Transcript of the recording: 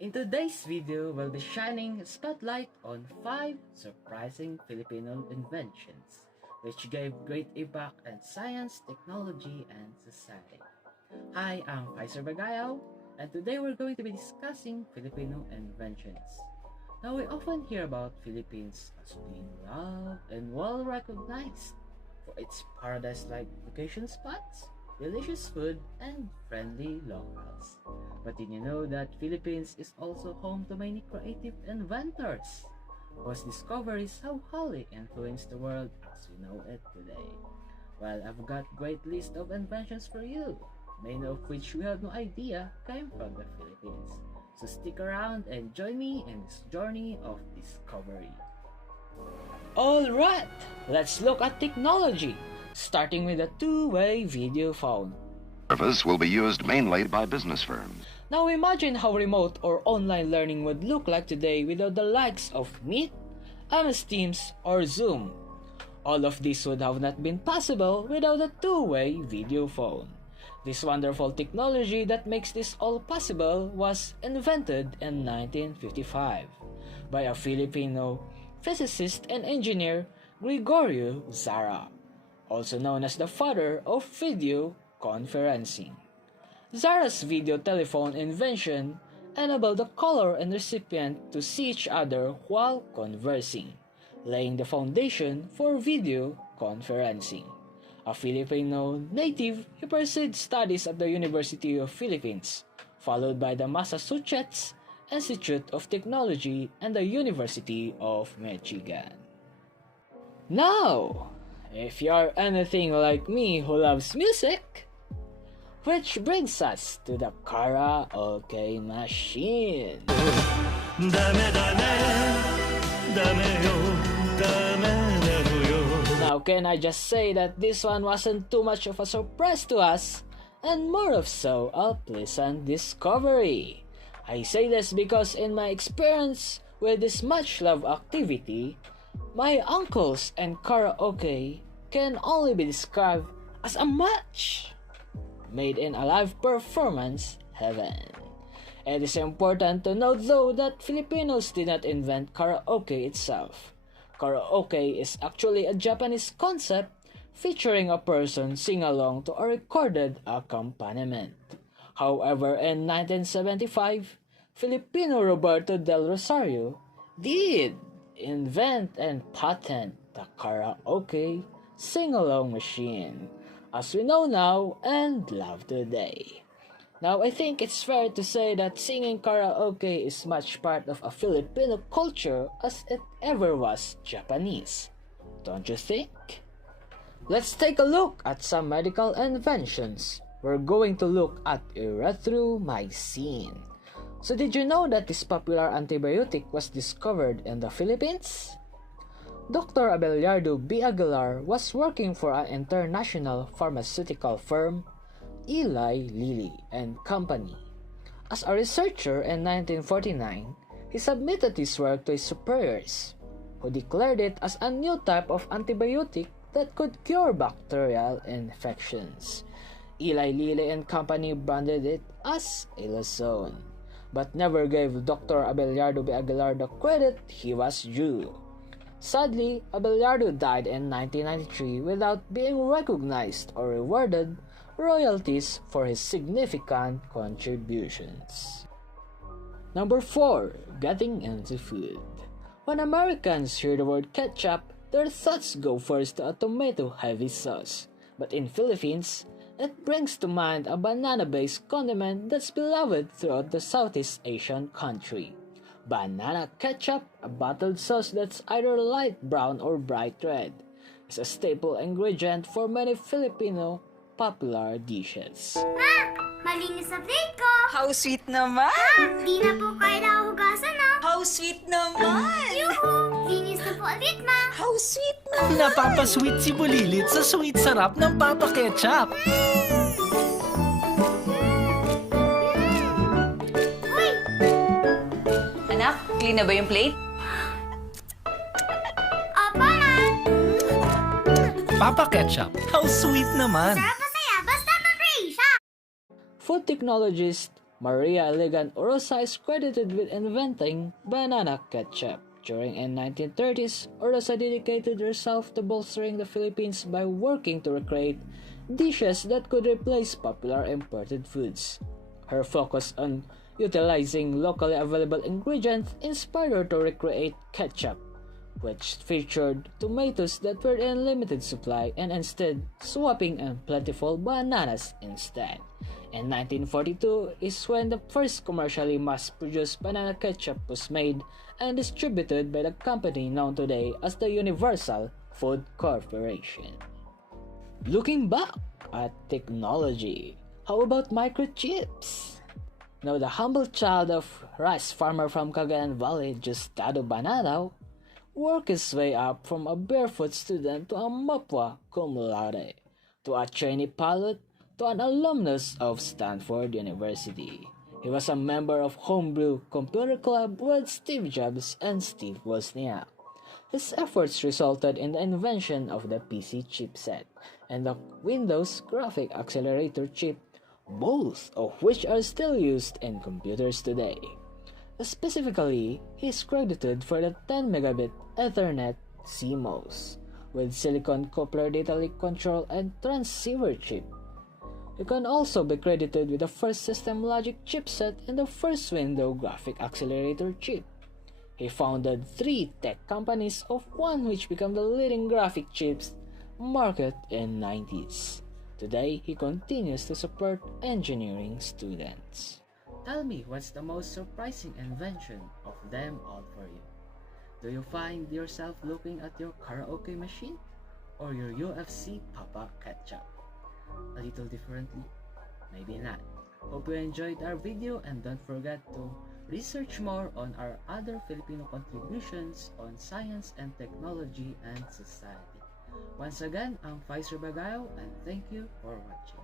In today's video, we'll be shining a spotlight on 5 surprising Filipino inventions, which gave great impact in science, technology, and society. Hi, I'm Kaiser Bagayaw, and today we're going to be discussing Filipino inventions. Now, we often hear about Philippines as being loved and well-recognized for its paradise-like vacation spots, delicious food, and friendly locals. But did you know that Philippines is also home to many creative inventors whose discoveries have wholly influenced the world as we know it today? Well, I've got a great list of inventions for you, many of which we have no idea came from the Philippines. So stick around and join me in this journey of discovery. Alright, let's look at technology, starting with a two-way video phone. Service will be used mainly by business firms. Now imagine how remote or online learning would look like today without the likes of Meet, MS Teams, or Zoom. All of this would have not been possible without a two-way video phone. This wonderful technology that makes this all possible was invented in 1955 by a Filipino physicist and engineer, Gregorio Zara, also known as the father of video conferencing. Zara's video telephone invention enabled the caller and recipient to see each other while conversing, laying the foundation for video conferencing. A Filipino native, he pursued studies at the University of Philippines, followed by the Massachusetts Institute of Technology and the University of Michigan. Now, if you are anything like me who loves music, which brings us to the karaoke machine. Now, can I just say that this one wasn't too much of a surprise to us, and more of so a pleasant discovery. I say this because in my experience with this much-loved activity, my uncles and karaoke can only be described as a match made in a live performance heaven. It is important to note though that Filipinos did not invent karaoke itself. Karaoke is actually a Japanese concept featuring a person sing along to a recorded accompaniment. However, in 1975, Filipino Roberto del Rosario did invent and patent the karaoke sing-along machine, as we know now and love today. Now, I think it's fair to say that singing karaoke is much part of a Filipino culture as it ever was Japanese. Don't you think? Let's take a look at some medical inventions. We're going to look at erythromycin. So did you know that this popular antibiotic was discovered in the Philippines? Dr. Abelardo B. Aguilar was working for an international pharmaceutical firm, Eli Lilly and Company. As a researcher in 1949, he submitted his work to his superiors, who declared it as a new type of antibiotic that could cure bacterial infections. Eli Lilly and Company branded it as Elazone, but never gave Dr. Abelardo B. Aguilar the credit he was due. Sadly, Abelardo died in 1993 without being recognized or rewarded royalties for his significant contributions. Number 4. Getting into food. When Americans hear the word ketchup, their thoughts go first to a tomato-heavy sauce. But in Philippines, it brings to mind a banana-based condiment that's beloved throughout the Southeast Asian country. Banana ketchup, a bottled sauce that's either light brown or bright red, is a staple ingredient for many Filipino popular dishes. Ma! Malinis na plate ko! How sweet naman! Ma! Di na po kailangan hugasan na! How sweet naman! Yuhu! Linis na po ulit, ma! How sweet naman! Napapasweet si Bulilit sa sweet sarap ng Papa Ketchup. Uy! Anak, clean na ba yung plate? Opo, ma! Papa Ketchup, how sweet naman. Sarap na saya, basta pa-free siya! Food technologist Maria Elegant Orosa is credited with inventing banana ketchup. During the 1930s, Orosa dedicated herself to bolstering the Philippines by working to recreate dishes that could replace popular imported foods. Her focus on utilizing locally available ingredients inspired her to recreate ketchup, which featured tomatoes that were in limited supply and instead swapping in plentiful bananas instead. In 1942 is when the first commercially mass-produced banana ketchup was made and distributed by the company known today as the Universal Food Corporation. Looking back at technology, how about microchips? Now the humble child of rice farmer from Cagayan Valley, Justado Banatao, worked his way up from a barefoot student to a mapwa cum laude, to a trainee pilot, to an alumnus of Stanford University. He was a member of Homebrew Computer Club with Steve Jobs and Steve Wozniak. His efforts resulted in the invention of the PC chipset and the Windows graphic accelerator chip, both of which are still used in computers today. Specifically, he is credited for the 10 megabit Ethernet CMOS with silicon coupler data link control and transceiver chip. He can also be credited with the first system logic chipset and the first window graphic accelerator chip. He founded 3 tech companies, of one which became the leading graphic chips market in 90s. Today, he continues to support engineering students. Tell me, what's the most surprising invention of them all for you? Do you find yourself looking at your karaoke machine or your UFC Papa Ketchup a little differently? Maybe not. Hope you enjoyed our video and don't forget to research more on our other Filipino contributions on science and technology and society. Once again, I'm Pfizer Bagayo and thank you for watching.